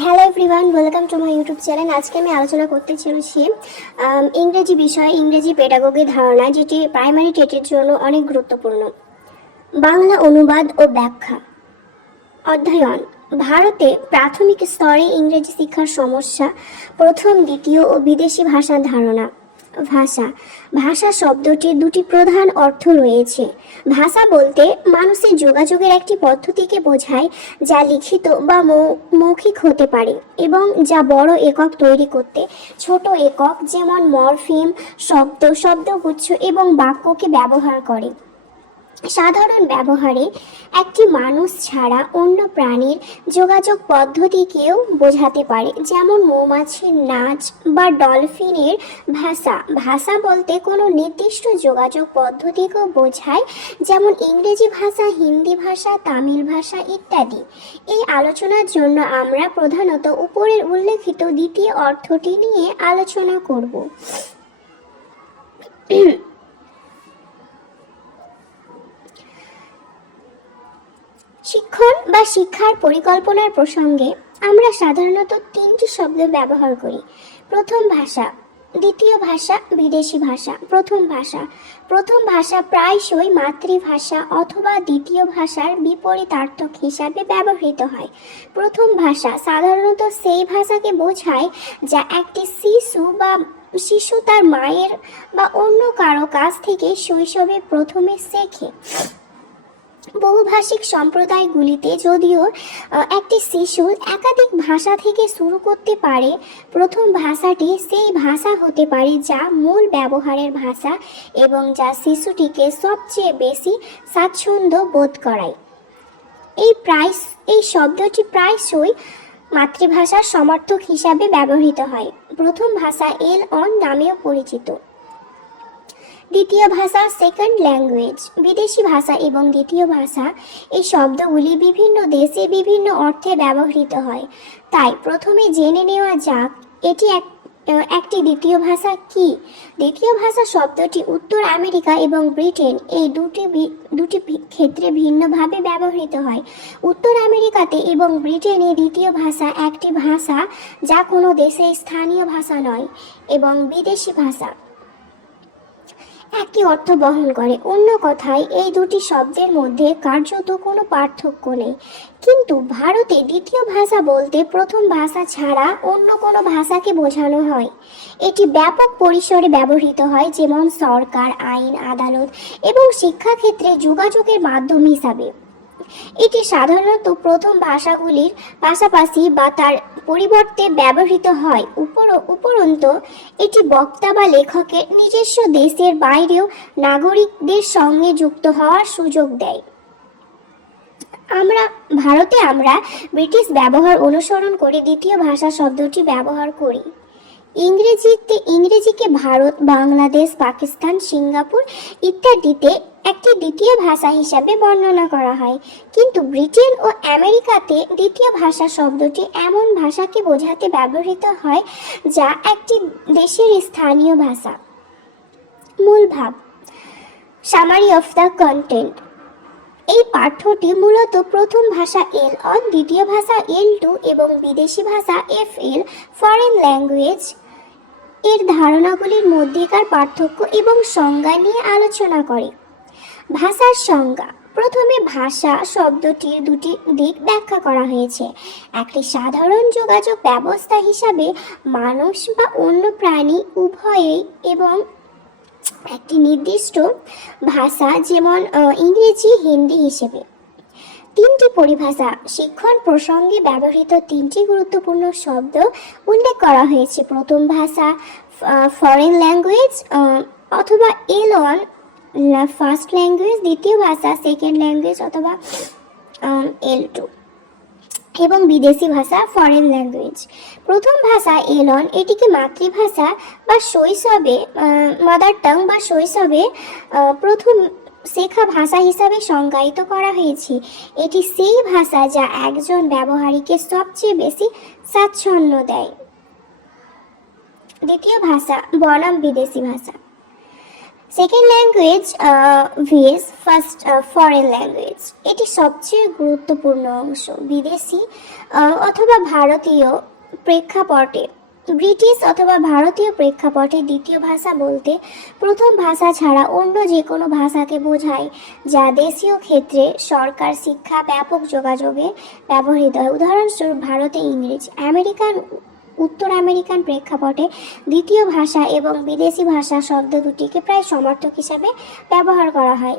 Hello everyone, welcome to my YouTube channel. আজকে আমি আলোচনা করতে চলেছি ইংরেজি বিষয়, ইংরেজি পেডাগোগির ধারণা, যেটি প্রাইমারি টেটের জন্য অনেক গুরুত্বপূর্ণ। বাংলা অনুবাদ ও ব্যাখ্যা। অধ্যয়ন। ভারতে প্রাথমিক স্তরে ইংরেজি শিক্ষার সমস্যা, প্রথম, দ্বিতীয় ও বিদেশি ভাষার ধারণা। ভাষা। ভাষা শব্দটির দুটি প্রধান অর্থ রয়েছে। ভাষা বলতে মানুষের যোগাযোগের একটি পদ্ধতিকে বোঝায়, যা লিখিত বা মৌখিক হতে পারে এবং যা বড় একক তৈরি করতে ছোট একক যেমন মরফিম, শব্দগুচ্ছ এবং বাক্যকে ব্যবহার করে। সাধারণ ব্যবহারে একটি মানুষ ছাড়া অন্য প্রাণীর যোগাযোগ পদ্ধতিকেও বোঝাতে পারে, যেমন মৌমাছির নাচ বা ডলফিনের ভাষা। ভাষা বলতে কোনো নির্দিষ্ট যোগাযোগ পদ্ধতিকেও বোঝায়, যেমন ইংরেজি ভাষা, হিন্দি ভাষা, তামিল ভাষা ইত্যাদি। এই আলোচনার জন্য আমরা প্রধানত উপরের উল্লেখিত দ্বিতীয় অর্থটি নিয়ে আলোচনা করব। শিক্ষণ বা শিক্ষার পরিকল্পনার প্রসঙ্গে আমরা সাধারণত তিনটি শব্দ ব্যবহার করি। প্রথম ভাষা, দ্বিতীয় ভাষা, বিদেশি ভাষা। প্রথম ভাষা প্রায়শই মাতৃভাষা অথবা দ্বিতীয় ভাষার বিপরীতার্থক হিসাবে ব্যবহৃত হয়। প্রথম ভাষা সাধারণত সেই ভাষাকে বোঝায় যা একটি শিশু তার মায়ের বা অন্য কারো কাছ থেকে শৈশবে প্রথমে শেখে। বহুভাষিক সম্প্রদায়গুলিতে যদিও একটি শিশু একাধিক ভাষা থেকে শুরু করতে পারে, প্রথম ভাষাটি সেই ভাষা হতে পারে যা মূল ব্যবহারের ভাষা এবং যা শিশুটিকে সবচেয়ে বেশি স্বাচ্ছন্দ্য বোধ করায়। এই শব্দটি প্রায়শই মাতৃভাষার সমর্থক হিসাবে ব্যবহৃত হয়। প্রথম ভাষা এল অন নামেও পরিচিত। দ্বিতীয় ভাষা, সেকেন্ড ল্যাঙ্গুয়েজ। বিদেশি ভাষা এবং দ্বিতীয় ভাষা এই শব্দগুলি বিভিন্ন দেশে বিভিন্ন অর্থে ব্যবহৃত হয়। তাই প্রথমে জেনে নেওয়া যাক এটি একটি দ্বিতীয় ভাষা কি। দ্বিতীয় ভাষা শব্দটি উত্তর আমেরিকা এবং ব্রিটেন এই দুটি ক্ষেত্রে ভিন্নভাবে ব্যবহৃত হয়। উত্তর আমেরিকাতে এবং ব্রিটেনে দ্বিতীয় ভাষা একটি ভাষা যা কোনো দেশের স্থানীয় ভাষা নয়, এবং বিদেশি ভাষা একই অর্থ বহন করে। অন্য কথায়, এই দুটি শব্দের মধ্যে কার্যত কোনো পার্থক্য নেই। কিন্তু ভারতে দ্বিতীয় ভাষা বলতে প্রথম ভাষা ছাড়া অন্য কোনো ভাষাকে বোঝানো হয়। এটি ব্যাপক পরিসরে ব্যবহৃত হয়, যেমন সরকার, আইন, আদালত এবং শিক্ষাক্ষেত্রে যোগাযোগের মাধ্যম হিসাবে। এটি সাধারণত প্রথম ভাষাগুলির পাশাপাশি বা তার পরিবর্তে ব্যবহৃত হয়। উপরন্তু এটি বক্তা বা লেখকের নিজস্ব দেশের বাইরেও নাগরিকদের সঙ্গে যুক্ত হওয়ার সুযোগ দেয়। ভারতে আমরা ব্রিটিশ ব্যবহার অনুসরণ করে দ্বিতীয় ভাষা শব্দটি ব্যবহার করি। ইংরেজিকে ভারত, বাংলাদেশ, পাকিস্তান, সিঙ্গাপুর ইত্যাদিতে একটি দ্বিতীয় ভাষা হিসাবে বর্ণনা করা হয়। কিন্তু ব্রিটেন ও আমেরিকাতে দ্বিতীয় ভাষা শব্দটি এমন ভাষাকে বোঝাতে ব্যবহৃত হয় যা একটি দেশের স্থানীয় ভাষা। মূল ভাব। Summary of the content. এই পাঠ্যটি মূলত প্রথম ভাষা এল অন, দ্বিতীয় ভাষা L2 এবং বিদেশি ভাষা FL ফরেন ল্যাঙ্গুয়েজ এর ধারণাগুলির মধ্যেকার পার্থক্য এবং সংজ্ঞা নিয়ে আলোচনা করে। ভাষার সংজ্ঞা। প্রথমে ভাষা শব্দটির দুটি দিক ব্যাখ্যা করা হয়েছে। একটি সাধারণ যোগাযোগ ব্যবস্থা হিসাবে মানুষ বা অন্য প্রাণী উভয়েই, এবং একটি নির্দিষ্ট ভাষা যেমন ইংরেজি, হিন্দি হিসেবে। তিনটি পরিভাষা। শিক্ষণ প্রসঙ্গে ব্যবহৃত তিনটি গুরুত্বপূর্ণ শব্দ উল্লেখ করা হয়েছে। প্রথম ভাষা ফরেন ল্যাঙ্গুয়েজ অথবা এল অন ফার্স্ট ল্যাঙ্গুয়েজ, দ্বিতীয় ভাষা সেকেন্ড ল্যাঙ্গুয়েজ অথবা L2, এবং বিদেশি ভাষা ফরেন ল্যাঙ্গুয়েজ। প্রথম ভাষা এল অন এটিকে মাতৃভাষা বা শৈশবে মাদার টাং বা শৈশবে প্রথম শেখা ভাষা হিসাবে সংজ্ঞায়িত করা হয়েছে। এটি সেই ভাষা যা একজন ব্যবহারীকে সবচেয়ে বেশি স্বাচ্ছন্দ্য দেয়। দ্বিতীয় ভাষা বনাম বিদেশি ভাষা। Second language VS first foreign language, এটি সবচেয়ে গুরুত্বপূর্ণ অংশ। বিদেশি অথবা ভারতীয় প্রেক্ষাপটে, ব্রিটিশ অথবা ভারতীয় প্রেক্ষাপটে দ্বিতীয় ভাষা বলতে প্রথম ভাষা ছাড়া অন্য যে কোনো ভাষাকে বোঝায় যা দেশীয় ক্ষেত্রে সরকার, শিক্ষা, ব্যাপক যোগাযোগে ব্যবহৃত হয়। উদাহরণস্বরূপ ভারতে ইংরেজি। উত্তর আমেরিকান প্রেক্ষাপটে দ্বিতীয় ভাষা এবং বিদেশি ভাষা শব্দ দুটিকে প্রায় সমার্থক হিসাবে ব্যবহার করা হয়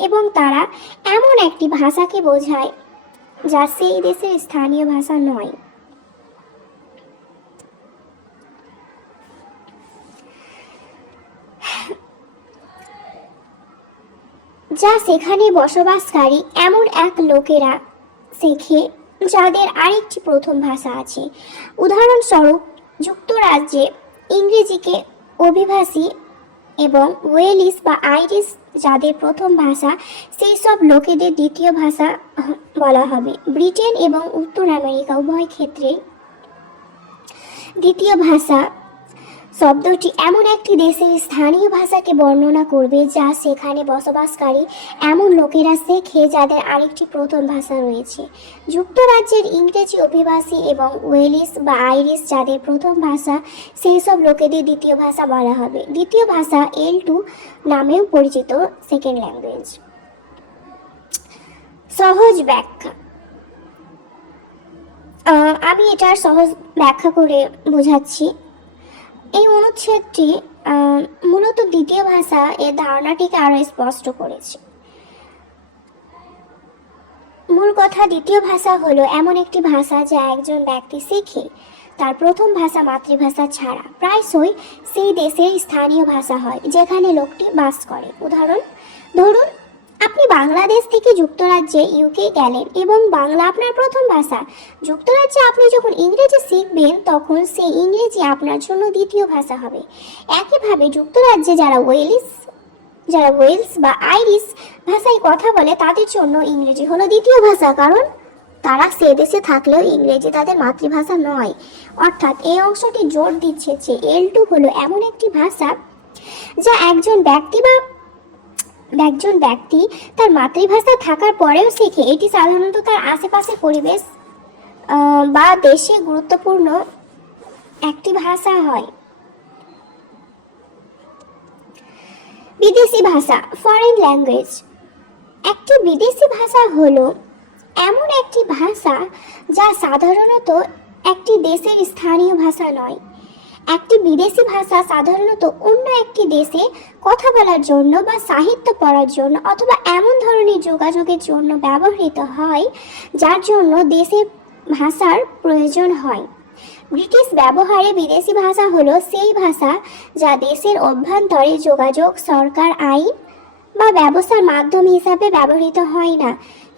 এবং তারা এমন একটি ভাষাকে বোঝায় যা সেই দেশের স্থানীয় ভাষা নয়। যা সেখানে বসবাসকারী এমন এক লোকেরা শেখে যাদের আরেকটি প্রথম ভাষা আছে। উদাহরণস্বরূপ যুক্তরাজ্যে ইংরেজিকে অভিবাসী এবং ওয়েলিশ বা আইরিশ যাদের প্রথম ভাষা সেই সব লোকেদের দ্বিতীয় ভাষা বলা হবে। ব্রিটেন এবং উত্তর আমেরিকা উভয় ক্ষেত্রে দ্বিতীয় ভাষা শব্দটি এমন একটি দেশের স্থানীয় ভাষাকে বর্ণনা করবে যা সেখানে বসবাসকারী এমন লোকেরা শেখে যাদের আরেকটি প্রথম ভাষা রয়েছে। যুক্তরাজ্যের ইংরেজি অভিবাসী এবং ওয়েলিশ বা আইরিশ যাদের প্রথম ভাষা সেই সব লোকেদের দ্বিতীয় ভাষা বলা হবে। দ্বিতীয় ভাষা L2 নামেও পরিচিত সেকেন্ড ল্যাঙ্গুয়েজ। সহজ ব্যাখ্যা। আমি এটার সহজ ব্যাখ্যা করে বোঝাচ্ছি। এই অনুচ্ছেদটি মূলত দ্বিতীয় ভাষা এর ধারণাটিকে আরো স্পষ্ট করেছে। মূল কথা, দ্বিতীয় ভাষা হলো এমন একটি ভাষা যা একজন ব্যক্তি শেখে তার প্রথম ভাষা মাতৃভাষা ছাড়া। প্রায়শই সেই দেশের স্থানীয় ভাষা হয় যেখানে লোকটি বাস করে। উদাহরণ, ধরুন আপনি বাংলাদেশ থেকে যুক্তরাজ্যে ইউকে গেলেন এবং বাংলা আপনার প্রথম ভাষা। যুক্তরাজ্যে আপনি যখন ইংরেজি শিখবেন তখন সেই ইংরেজি আপনার জন্য দ্বিতীয় ভাষা হবে। একইভাবে যুক্তরাজ্যে যারা ওয়েলস বা আইরিশ ভাষায় কথা বলে তাদের জন্য ইংরেজি হলো দ্বিতীয় ভাষা, কারণ তারা সে দেশে থাকলেও ইংরেজি তাদের মাতৃভাষা নয়। অর্থাৎ এই অংশটি জোর দিচ্ছে যে L2 হলো এমন একটি ভাষা যা একজন ব্যক্তি তার মাতৃভাষা থাকার পরেও শেখে। এটি সাধারণত তার আশেপাশের পরিবেশ বা দেশে গুরুত্বপূর্ণ একটি ভাষা হয়। বিদেশি ভাষা, ফরেন ল্যাঙ্গুয়েজ। একটি বিদেশি ভাষা হলো এমন একটি ভাষা যা সাধারণত একটি দেশের স্থানীয় ভাষা নয়। একটি বিদেশি ভাষা সাধারণত অন্য একটি দেশে কথা বলার জন্য বা সাহিত্য পড়ার জন্য অথবা এমন ধরনের যোগাযোগের জন্য ব্যবহৃত হয় যার জন্য দেশের ভাষার প্রয়োজন হয়। ব্রিটিশ ব্যবহারে বিদেশি ভাষা হলো সেই ভাষা যা দেশের অভ্যন্তরে যোগাযোগ, সরকার, আইন বা ব্যবস্থার মাধ্যম হিসাবে ব্যবহৃত হয় না,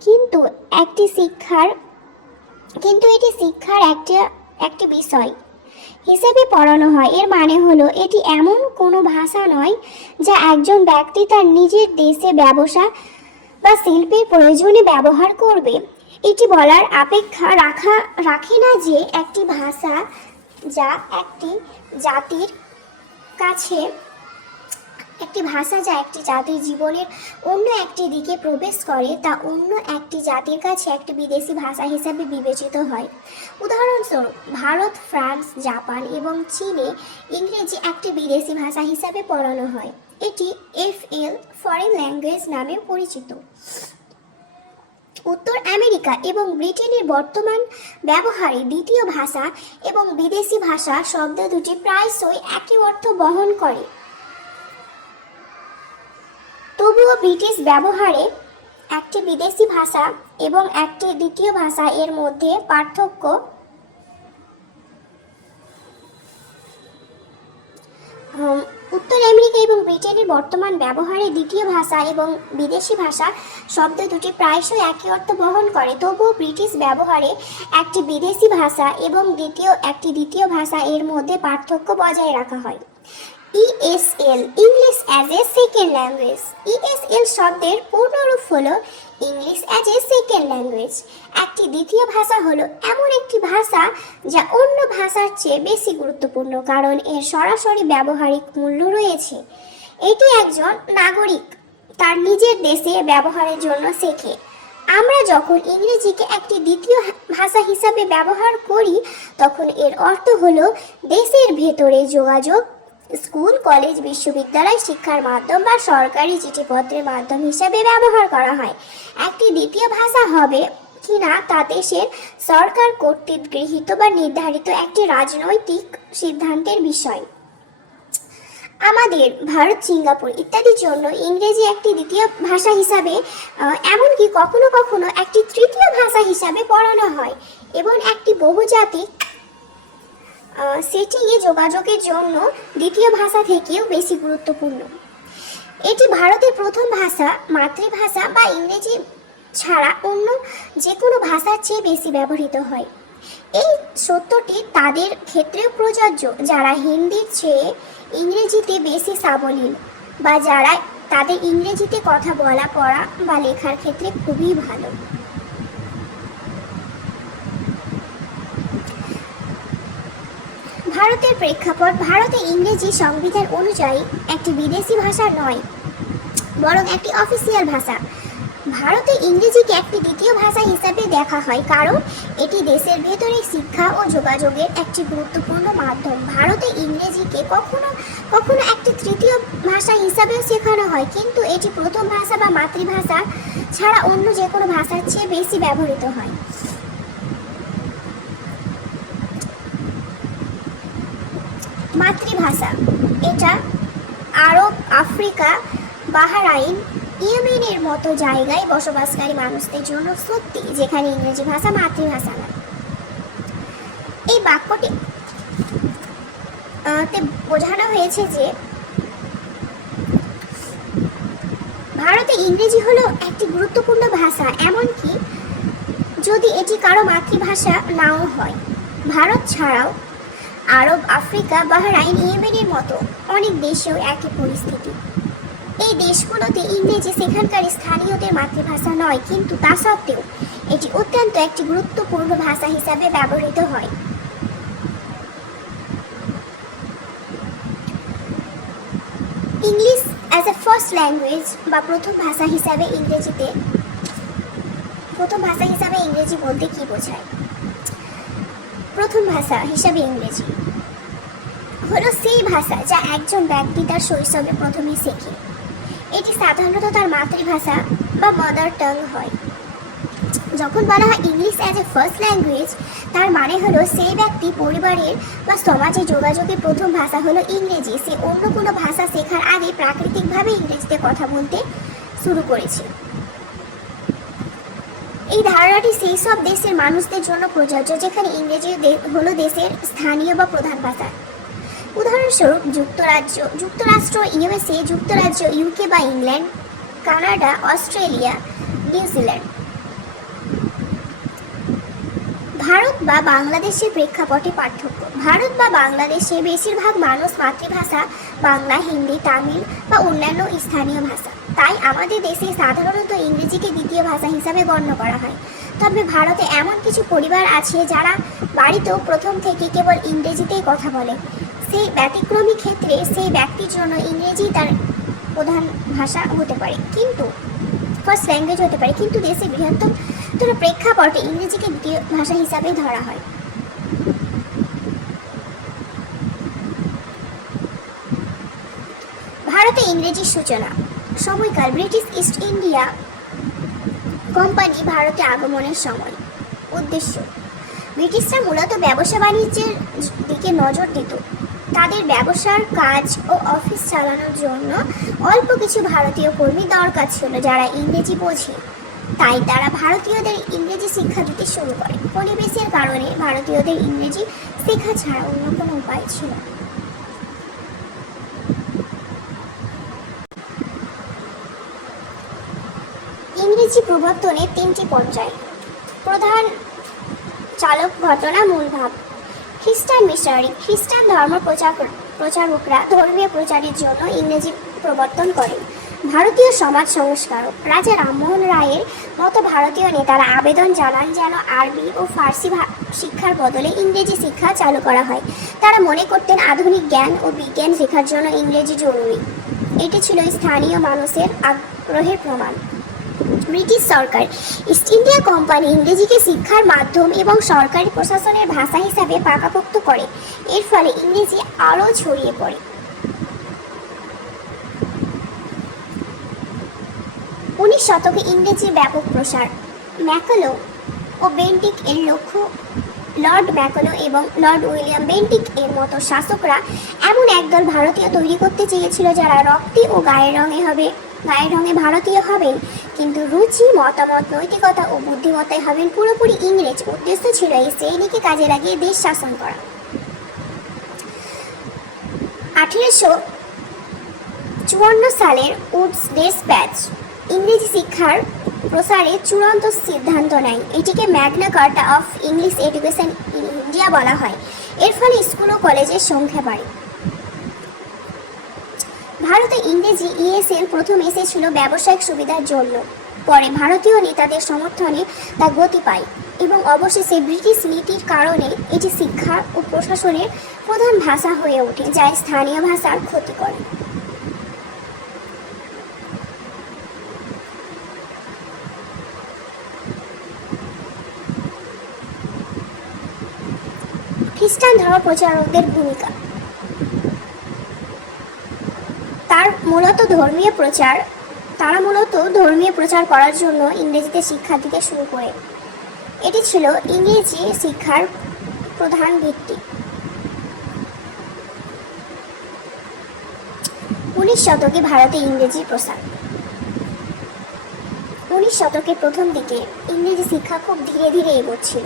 কিন্তু এটি শিক্ষার একটি বিষয় হিসেবে পড়ানো হয়। এর মানে হলো এটি এমন কোনো ভাষা নয় যা একজন ব্যক্তি তার নিজের দেশে ব্যবসা বা শিল্পের প্রয়োজনে ব্যবহার করবে। এটি বলার অপেক্ষা রাখে না যে একটি ভাষা যা একটি জাতির জীবনের অন্য একটি দিকে প্রবেশ করে তা অন্য একটি জাতির কাছে একটি বিদেশি ভাষা হিসেবে বিবেচিত হয়। উদাহরণস্বরূপ, ভারত, ফ্রান্স, জাপান এবং চীনে ইংরেজি একটি বিদেশি ভাষা হিসেবে পড়ানো হয়। এটি FL ফরেন ল্যাঙ্গুয়েজ নামে পরিচিত। উত্তর আমেরিকা এবং ব্রিটেনের বর্তমান ব্যবহারে দ্বিতীয় ভাষা এবং বিদেশি ভাষা শব্দ দুটি প্রায়শই একই অর্থ বহন করে। তবুও ব্রিটিশ ব্যবহারে একটি বিদেশি ভাষা এবং একটি দ্বিতীয় ভাষা এর মধ্যে পার্থক্য উত্তর আমেরিকা এবং ব্রিটেনের বর্তমান ব্যবহারে দ্বিতীয় ভাষা এবং বিদেশি ভাষা শব্দ দুটি প্রায়শই একই অর্থ বহন করে। তবুও ব্রিটিশ ব্যবহারে একটি বিদেশি ভাষা এবং দ্বিতীয় ভাষা এর মধ্যে পার্থক্য বজায় রাখা হয়। ESL, English as a second language. ESL শব্দের পূর্ণরূপ হলো English as a second language. একটি দ্বিতীয় ভাষা হলো এমন একটি ভাষা যা অন্য ভাষার চেয়ে বেশি গুরুত্বপূর্ণ কারণ এর সরাসরি ব্যবহারিক মূল্য রয়েছে। এটি একজন নাগরিক তার নিজের দেশে ব্যবহারের জন্য শেখে, আমরা যখন ইংরেজিকে একটি দ্বিতীয় ভাষা হিসাবে ব্যবহার করি তখন এর অর্থ হলো দেশের ভেতরে যোগাযোগ, স্কুল, কলেজ, বিশ্ববিদ্যালয়, শিক্ষার মাধ্যম বা সরকারি চিঠিপত্রের মাধ্যম হিসাবে ব্যবহার করা হয়। একটি দ্বিতীয় ভাষা হবে কিনা তা দেশের সরকার কর্তৃক গৃহীত বা নির্ধারিত একটি রাজনৈতিক সিদ্ধান্তের বিষয়। আমাদের ভারত, সিঙ্গাপুর ইত্যাদির জন্য ইংরেজি একটি দ্বিতীয় ভাষা হিসাবে এমনকি কখনো কখনো একটি তৃতীয় ভাষা হিসাবে পড়ানো হয় এবং একটি বহুজাতিক সেটিংয়ে যোগাযোগের জন্য দ্বিতীয় ভাষা থেকেও বেশি গুরুত্বপূর্ণ। এটি ভারতের প্রথম ভাষা, মাতৃভাষা বা ইংরেজি ছাড়া অন্য যে কোনো ভাষার চেয়ে বেশি ব্যবহৃত হয়। এই সত্যটি তাদের ক্ষেত্রেও প্রযোজ্য যারা হিন্দির চেয়ে ইংরেজিতে বেশি সাবলীল বা যারা তাদের ইংরেজিতে কথা বলা, পড়া বা লেখার ক্ষেত্রে খুবই ভালো। ভারতের প্রেক্ষাপট, ভারতে ইংরেজি সংবিধান অনুযায়ী একটি বিদেশি ভাষা নয় বরং একটি অফিসিয়াল ভাষা। ভারতে ইংরেজিকে একটি দ্বিতীয় ভাষা হিসাবে দেখা হয় কারণ এটি দেশের ভেতরে শিক্ষা ও যোগাযোগের একটি গুরুত্বপূর্ণ মাধ্যম। ভারতে ইংরেজিকে কখনো কখনো একটি তৃতীয় ভাষা হিসাবেও শেখানো হয়, কিন্তু এটি প্রথম ভাষা বা মাতৃভাষা ছাড়া অন্য যে কোনো ভাষার চেয়ে বেশি ব্যবহৃত হয়। মাতৃভাষা, এটা আরব, আফ্রিকা, বাহরাইন, ইয়েমেনের মতো জায়গায় বসবাসকারী মানুষদের জন্য সত্যি যেখানে ইংরেজি ভাষা মাতৃভাষা না। এই বাক্যটি বোঝানো হয়েছে যে ভারতে ইংরেজি হলো একটি গুরুত্বপূর্ণ ভাষা, এমনকি যদি এটি কারো মাতৃভাষা নাও হয়। ভারত ছাড়াও আরব, আফ্রিকা, বাহরাইন, ইয়েমেনের মতো অনেক দেশেও একই পরিস্থিতি। এই দেশগুলোতে ইংরেজি সেখানকার স্থানীয়দের মাতৃভাষা নয়, কিন্তু তা সত্ত্বেও এটি অত্যন্ত একটি গুরুত্বপূর্ণ ভাষা হিসাবে ব্যবহৃত হয়। English as a first language বা প্রথম ভাষা হিসাবে ইংরেজি বলতে কি বোঝায়? প্রথম ভাষা হিসাবে ইংরেজি হলো সেই ভাষা যা একজন ব্যক্তি তার শৈশবে প্রথমে শেখে। এটি সাধারণত তার মাতৃভাষা বা মাদার টাং হয়। যখন বলা হয় English as a first language, তার মানে হলো সেই ব্যক্তি পরিবারের বা সমাজে যোগাযোগের প্রথম ভাষা হলো ইংরেজি। সে অন্য কোনো ভাষা শেখার আগে প্রাকৃতিকভাবে ইংরেজিতে কথা বলতে শুরু করেছে। এই ধারণাটি সেই সব দেশের মানুষদের জন্য প্রযোজ্য যেখানে ইংরেজি হলো দেশের স্থানীয় বা প্রধান ভাষা। উদাহরণস্বরূপ যুক্তরাষ্ট্র, ইউএসএ, যুক্তরাজ্য, ইউকে বা England, Canada, Australia, New Zealand. Bharat বা বাংলাদেশের প্রেক্ষাপটে পার্থক্য। ভারত বা বাংলাদেশে বেশিরভাগ মানুষ মাতৃভাষা বাংলা, হিন্দি, তামিল বা অন্যান্য স্থানীয় ভাষা। তাই আমাদের দেশে সাধারণত ইংরেজিকে দ্বিতীয় ভাষা হিসাবে গণ্য করা হয়। তবে ভারতে এমন কিছু পরিবার আছে যারা বাড়িতেও প্রথম থেকে কেবল ইংরেজিতেই কথা বলে। সেই ব্যতিক্রমী ক্ষেত্রে সেই ব্যক্তির জন্য ইংরেজি তার প্রধান ভাষা হতে পারে, কিন্তু ফার্স্ট ল্যাঙ্গুয়েজ হতে পারে, কিন্তু দেশে বৃহত্তম প্রেক্ষাপটে ইংরেজিকে দ্বিতীয় ভাষা হিসাবে ধরা হয়। ভারতে ইংরেজির সূচনা। সময়কাল ব্রিটিশ ইস্ট ইন্ডিয়া কোম্পানি ভারতে আগমনের সময়। উদ্দেশ্য, ব্রিটিশরা মূলত ব্যবসা বাণিজ্যের দিকে নজর দিত। তাদের ব্যবসার কাজ ও অফিস চালানোর জন্য অল্প কিছু ভারতীয় কর্মী দরকার ছিল যারা ইংরেজি বোঝে। তাই তারা ভারতীয়দের ইংরেজি শিক্ষা দিতে শুরু করে। পরিবেশের কারণে ভারতীয়দের ইংরেজি শেখা ছাড়া অন্য কোনো উপায় ছিল না। ইংরেজি প্রবর্তনের 3টি পর্যায়। প্রধান চালক ঘটনা, মূল ভাব। খ্রিস্টান মিশনারি। খ্রিস্টান ধর্ম প্রচারকরা ধর্মীয় প্রচারের জন্য ইংরেজি প্রবর্তন করেন। ভারতীয় সমাজ সংস্কারক রাজা রামমোহন রায়ের মতো ভারতীয় নেতারা আবেদন জানান যেন আরবি ও ফার্সি শিক্ষার বদলে ইংরেজি শিক্ষা চালু করা হয়। তারা মনে করতেন আধুনিক জ্ঞান ও বিজ্ঞান শেখার জন্য ইংরেজি জরুরি। এটি ছিল স্থানীয় মানুষের আগ্রহের প্রমাণ। ব্রিটিশ সরকার ইস্ট ইন্ডিয়া কোম্পানি ইংরেজিকে শিক্ষার মাধ্যম এবং সরকারি প্রশাসনের ভাষা হিসাবে পাকাপোক্ত করে। এর ফলে ইংরেজি আরও ছড়িয়ে পড়ে। 19 শতকে ইংরেজির ব্যাপক প্রসার। ম্যাকলো ও বেন্টিক এর লক্ষ্য লর্ড ম্যাকলো এবং লর্ড উইলিয়াম বেন্টিক এর মতো শাসকরা এমন একদল ভারতীয় তৈরি করতে চেয়েছিল যারা রক্তে ও গায়ের রঙে ভারতীয় হবেন, কিন্তু রুচি, মতামত, নৈতিকতা ও বুদ্ধিমত্তায় হবেন পুরোপুরি ইংরেজ। উদ্দেশ্য ছিল এই শ্রেণীকে কাজে লাগিয়ে দেশ শাসন করা। 1854 সালের উডস ডেসপ্যাচ ইংরেজি শিক্ষার প্রসারে চূড়ান্ত সিদ্ধান্ত নেয়। এটিকে Magna কার্টা of English education in India বলা হয়। এর ফলে স্কুল ও কলেজের সংখ্যা বাড়ে। ভারতে ইংরেজি ESL প্রথম এসেছিল ব্যবসায়িক সুবিধার জন্য। পরে ভারতীয় নেতাদের সমর্থনে তা গতি পায় এবং অবশেষে ব্রিটিশ নীতির কারণে এটি শিক্ষা ও প্রশাসনের প্রধান ভাষা হয়ে ওঠে, যা স্থানীয় ভাষার ক্ষতি করে। খ্রিস্টান ধর্ম প্রচারকদের ভূমিকা। তারা মূলত ধর্মীয় প্রচার করার জন্য ইংরেজিতে শিক্ষা দিতে শুরু করে। এটি ছিল ইংরেজি শিক্ষার প্রধান ভিত্তি। 19 শতকে ভারতে ইংরেজি প্রসার। 19 শতকের প্রথম দিকে ইংরেজি শিক্ষা খুব ধীরে ধীরে এগোচ্ছিল।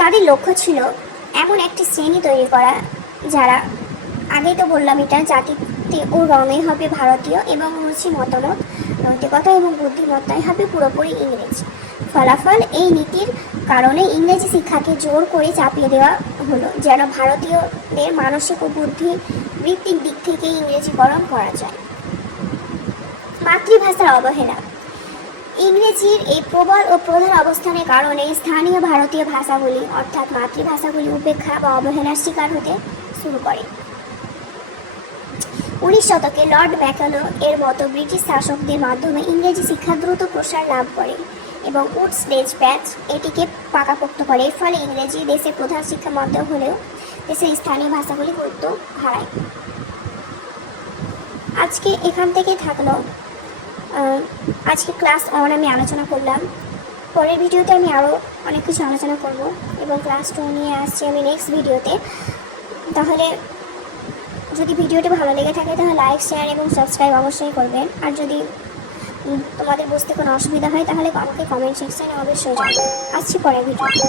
তাদের লক্ষ্য ছিল এমন একটি শ্রেণী তৈরি করা যারা, আগেই তো বললাম, এটা জাতিতে ও রঙে হবে ভারতীয় এবং রুচি, মতামত, নৈতিকতা এবং বুদ্ধিমত্তায় হবে পুরোপুরি ইংরেজ। ফলাফল, এই নীতির কারণে ইংরেজি শিক্ষাকে জোর করে চাপিয়ে দেওয়া হলো যেন ভারতীয়দের মানসিক ও বুদ্ধিবৃত্তিক দিক থেকে ইংরেজিকরণ করা যায়। মাতৃভাষার অবহেলা। ইংরেজির এই প্রবল ও প্রধান অবস্থানের কারণে স্থানীয় ভারতীয় ভাষাগুলি অর্থাৎ মাতৃভাষাগুলি উপেক্ষা বা অবহেলার শিকার হতে শুরু করে। 19 শতকে লর্ড ম্যাকলো এর মতো ব্রিটিশ শাসকদের মাধ্যমে ইংরেজি শিক্ষা দ্রুত প্রসার লাভ করে এবং উডস ডেসপ্যাচ এটিকে পাকাপোক্ত করে। এর ফলে ইংরেজি দেশের প্রধান শিক্ষা মাধ্যম হলেও দেশের স্থানীয় ভাষাগুলি গুরুত্ব হারায়। আজকে এখান থেকেই থাকলো। আজকে ক্লাস 1 আমি আলোচনা করলাম। পরের ভিডিওতে আমি আরও অনেক কিছু আলোচনা করব এবং ক্লাস 2 নিয়ে আসছি আমি নেক্সট ভিডিওতে। তাহলে যদি ভিডিওটি ভালো লেগে থাকে তাহলে লাইক, শেয়ার এবং সাবস্ক্রাইব অবশ্যই করবেন। আর যদি তোমাদের বুঝতে কোনো অসুবিধা হয় তাহলে আমাকে কমেন্ট সেকশনে অবশ্যই জানাবেন। আসছি পরের ভিডিওতে।